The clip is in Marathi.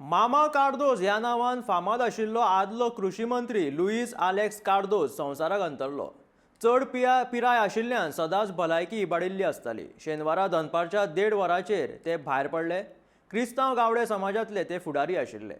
मामा कार्दोज ह्या नांवान फामाद आशिल्लो आदलो कृषी मंत्री लुईस आलेक्स कार्दोज संवसाराक अंतरलो। चड पिराय आशिल्ल्यान सदांच भलायकी इबाडिल्ली आसताली। शेनवारा दनपारच्या 1.5 वरांचेर ते भायर पडले। क्रिस्तांव गावडे समाजांतले ते फुडारी आशिल्ले।